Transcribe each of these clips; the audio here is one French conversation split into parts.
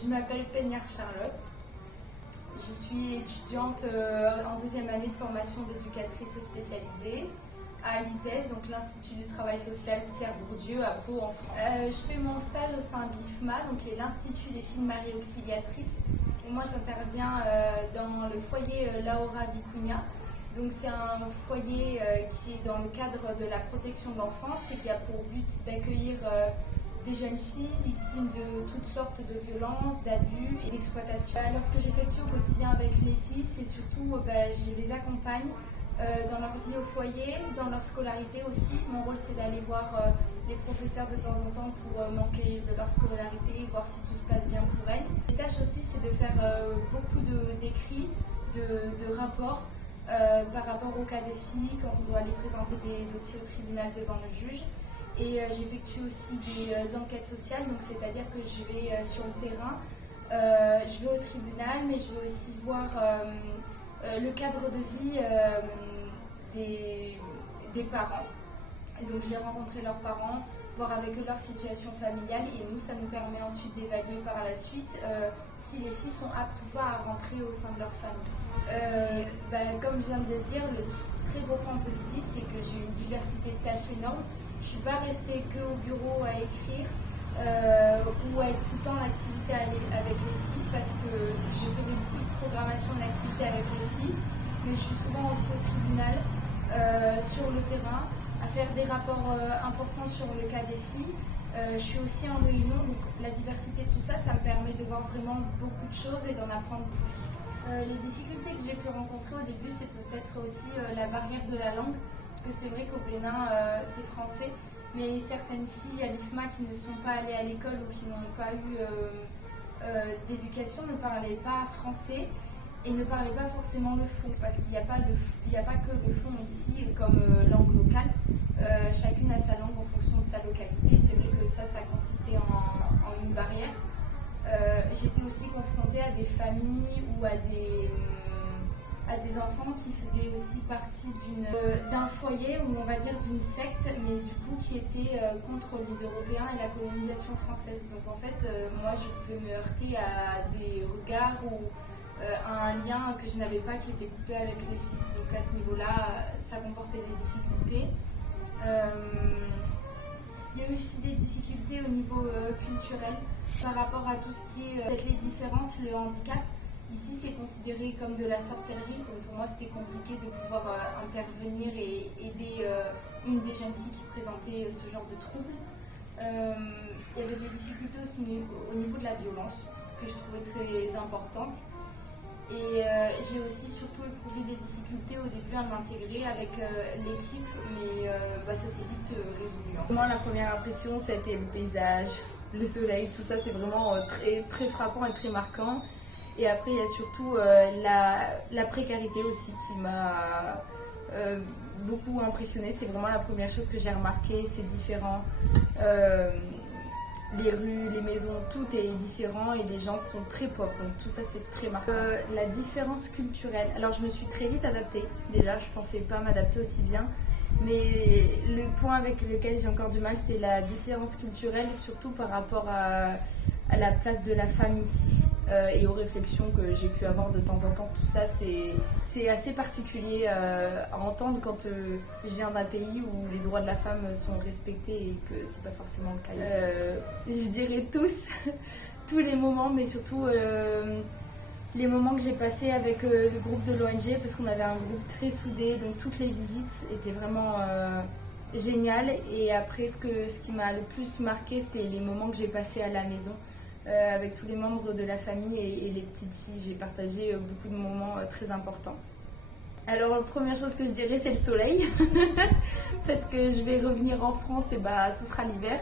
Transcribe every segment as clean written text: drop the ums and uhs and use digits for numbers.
Je m'appelle Peignard Charlotte. Je suis étudiante en deuxième année de formation d'éducatrice spécialisée à l'ITES, donc l'Institut du Travail Social Pierre Bourdieu à Pau en France. Je fais mon stage au sein de l'IFMA, donc qui est l'Institut des filles Marie Auxiliatrices. Et moi j'interviens dans le foyer Laura Vicuña. Donc c'est un foyer qui est dans le cadre de la protection de l'enfance et qui a pour but d'accueillir des jeunes filles victimes de toutes sortes de violences, d'abus et d'exploitation. Lorsque j'effectue au quotidien avec les filles, c'est surtout, je les accompagne dans leur vie au foyer, dans leur scolarité aussi. Mon rôle c'est d'aller voir les professeurs de temps en temps pour m'enquérir de leur scolarité, voir si tout se passe bien pour elles. Les tâches aussi c'est de faire beaucoup d'écrits, de rapports par rapport au cas des filles quand on doit aller présenter des dossiers au tribunal devant le juge. Et j'effectue aussi des enquêtes sociales, donc c'est-à-dire que je vais sur le terrain, je vais au tribunal, mais je vais aussi voir le cadre de vie des parents. Et donc je vais rencontrer leurs parents, voir avec eux leur situation familiale, et nous, ça nous permet ensuite d'évaluer par la suite si les filles sont aptes ou pas à rentrer au sein de leur famille. Comme je viens de le dire, le très gros point positif, c'est que j'ai une diversité de tâches énorme. Je ne suis pas restée que au bureau à écrire ou à être tout le temps en activité avec les filles, parce que je faisais beaucoup de programmation de l'activité avec les filles, mais je suis souvent aussi au tribunal, sur le terrain, à faire des rapports importants sur le cas des filles. Je suis aussi en réunion, donc la diversité de tout ça, ça me permet de voir vraiment beaucoup de choses et d'en apprendre plus. Les difficultés que j'ai pu rencontrer au début, c'est peut-être aussi la barrière de la langue, parce que c'est vrai qu'au Bénin, c'est français, mais certaines filles à l'IFMA qui ne sont pas allées à l'école ou qui n'ont pas eu d'éducation ne parlaient pas français et ne parlaient pas forcément le fon, parce qu'il n'y a pas que le fon ici comme langue locale. Chacune a sa langue en fonction de sa localité. C'est vrai que ça consistait en une barrière. J'étais aussi confrontée à des familles ou à des enfants qui faisaient aussi partie d'un foyer, ou on va dire d'une secte, mais du coup qui était contre les Européens et la colonisation française. Donc en fait, moi je pouvais me heurter à des regards ou à un lien que je n'avais pas, qui était coupé avec les filles. Donc à ce niveau-là, ça comportait des difficultés. Il y a eu aussi des difficultés au niveau culturel par rapport à tout ce qui est les différences, le handicap. Ici, c'est considéré comme de la sorcellerie, donc pour moi, c'était compliqué de pouvoir intervenir et aider une des jeunes filles qui présentait ce genre de troubles. Il y avait des difficultés aussi au niveau de la violence, que je trouvais très importante. Et j'ai aussi surtout éprouvé des difficultés au début à m'intégrer avec l'équipe, mais ça s'est vite résolu. Moi, la première impression, c'était le paysage, le soleil, tout ça, c'est vraiment très, très frappant et très marquant. Et après, il y a surtout la précarité aussi qui m'a beaucoup impressionnée. C'est vraiment la première chose que j'ai remarqué, c'est différent. Les rues, les maisons, tout est différent et les gens sont très pauvres, donc tout ça c'est très marquant. La différence culturelle, alors je me suis très vite adaptée, déjà je pensais pas m'adapter aussi bien, mais le point avec lequel j'ai encore du mal, c'est la différence culturelle, surtout par rapport à la place de la femme ici et aux réflexions que j'ai pu avoir de temps en temps. Tout ça c'est assez particulier à entendre quand je viens d'un pays où les droits de la femme sont respectés et que c'est pas forcément le cas ici. Je dirais tous les moments, mais surtout les moments que j'ai passés avec le groupe de l'ONG, parce qu'on avait un groupe très soudé, donc toutes les visites étaient vraiment géniales. Et après, ce qui m'a le plus marqué, c'est les moments que j'ai passés à la maison avec tous les membres de la famille et les petites filles. J'ai partagé beaucoup de moments très importants. Alors la première chose que je dirais, c'est le soleil parce que je vais revenir en France et ce sera l'hiver.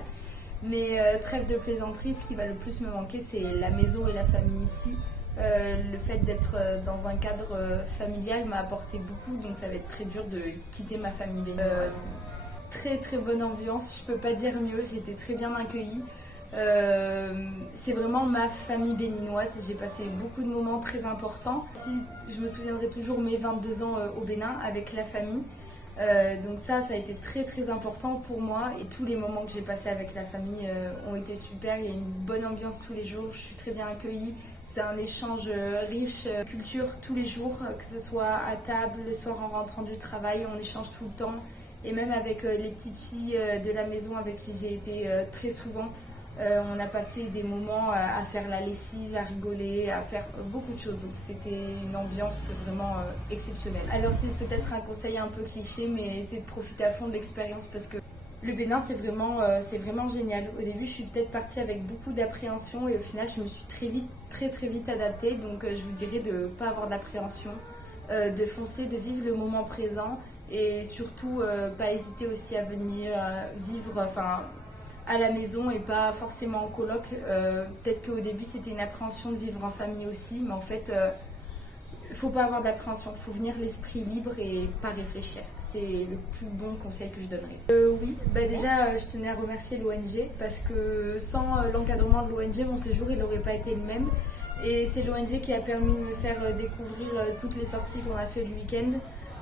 Mais trêve de plaisanterie, ce qui va le plus me manquer, c'est la maison et la famille ici. Le fait d'être dans un cadre familial m'a apporté beaucoup, donc ça va être très dur de quitter ma famille béninoise. Très très bonne ambiance, je peux pas dire mieux, j'ai été très bien accueillie. C'est vraiment ma famille béninoise, j'ai passé beaucoup de moments très importants. Si je me souviendrai toujours mes 22 ans au Bénin avec la famille. Donc ça a été très très important pour moi et tous les moments que j'ai passés avec la famille ont été super. Il y a une bonne ambiance tous les jours, je suis très bien accueillie. C'est un échange riche, culture tous les jours, que ce soit à table, le soir en rentrant du travail, on échange tout le temps. Et même avec les petites filles de la maison avec qui j'ai été très souvent, on a passé des moments à faire la lessive, à rigoler, à faire beaucoup de choses. Donc c'était une ambiance vraiment exceptionnelle. Alors c'est peut-être un conseil un peu cliché, mais c'est de profiter à fond de l'expérience parce que le Bénin c'est vraiment génial. Au début je suis peut-être partie avec beaucoup d'appréhension et au final je me suis très vite adaptée. Donc je vous dirais de ne pas avoir d'appréhension, de foncer, de vivre le moment présent et surtout pas hésiter aussi à venir vivre à la maison et pas forcément en coloc. Peut-être qu'au début c'était une appréhension de vivre en famille aussi, mais en fait il ne faut pas avoir d'appréhension, il faut venir l'esprit libre et pas réfléchir. C'est le plus bon conseil que je donnerais. Oui, déjà je tenais à remercier l'ONG parce que sans l'encadrement de l'ONG, mon séjour il n'aurait pas été le même. Et c'est l'ONG qui a permis de me faire découvrir toutes les sorties qu'on a fait le week-end.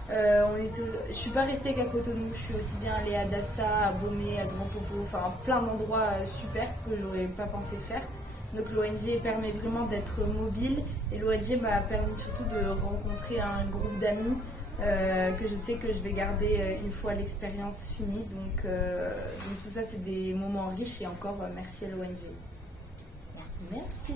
Je suis pas restée qu'à Cotonou, je suis aussi bien allée à Dassa, à Bomé, à Grand Popo, enfin plein d'endroits super que j'aurais pas pensé faire. Donc l'ONG permet vraiment d'être mobile et l'ONG m'a permis surtout de rencontrer un groupe d'amis que je sais que je vais garder une fois l'expérience finie. Donc tout ça c'est des moments riches et encore merci à l'ONG. Merci.